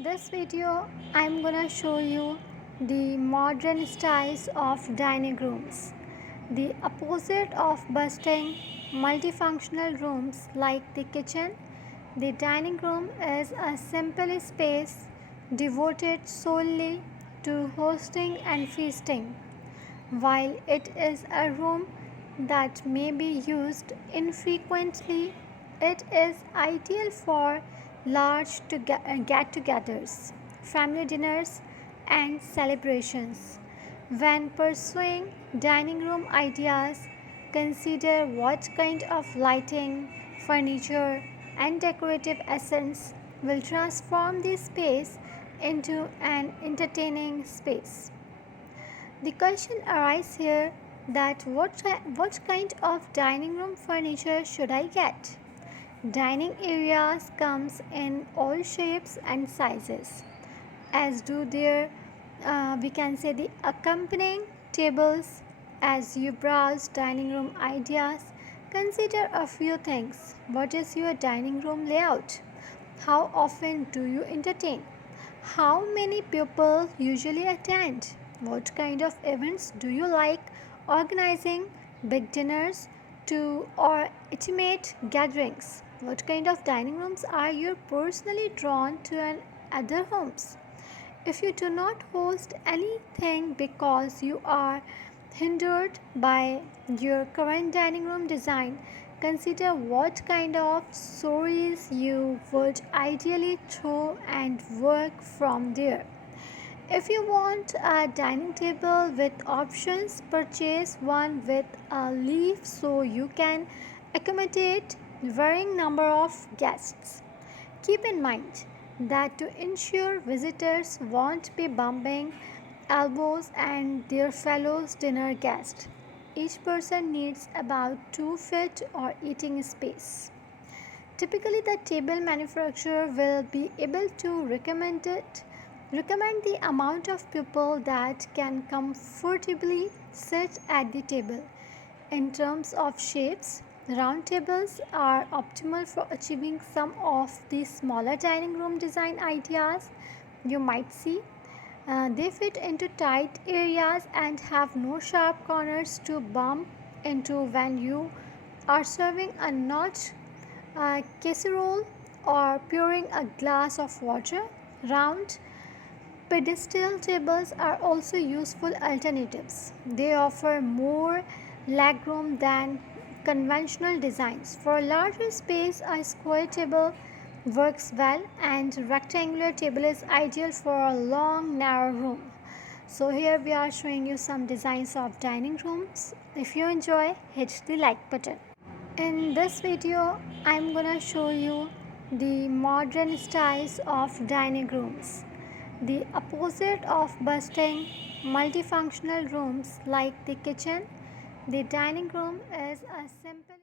In this video, I'm gonna show you the modern styles of dining rooms, the opposite of bustling multifunctional rooms like the kitchen. The dining room is a simple space devoted solely to hosting and feasting. While it is a room that may be used infrequently, it is ideal for large get togethers, family dinners, and celebrations. When pursuing dining room ideas, consider what kind of lighting, furniture, and decorative essence will transform the space into an entertaining space. The question arises here that what kind of dining room furniture should I get? Dining areas comes in all shapes and sizes, as do their we can say the accompanying tables. As you browse dining room ideas, consider a few things. What is your dining room layout? How often do you entertain? How many people usually attend? What kind of events do you like organizing? Big dinners to or intimate gatherings? What kind of dining rooms are you personally drawn to in other homes? If you do not host anything because you are hindered by your current dining room design, consider what kind of stories you would ideally throw and work from there. If you want a dining table with options, purchase one with a leaf so you can accommodate varying number of guests. Keep in mind that to ensure visitors won't be bumping elbows and their fellow dinner guests, each person needs about 2 feet or eating space. Typically, the table manufacturer will be able to recommend the amount of people that can comfortably sit at the table. In terms of shapes, round tables are optimal for achieving some of the smaller dining room design ideas you might see. They fit into tight areas and have no sharp corners to bump into when you are serving a notch casserole or pouring a glass of water. Round pedestal tables are also useful alternatives. They offer more legroom than conventional designs. For a larger space, a square table works well, and rectangular table is ideal for a long, narrow room. So here we are showing you some designs of dining rooms. If you enjoy, hit the like button. In this video, I'm gonna show you the modern styles of dining rooms, the opposite of bustling multifunctional rooms like the kitchen. The dining room is a simple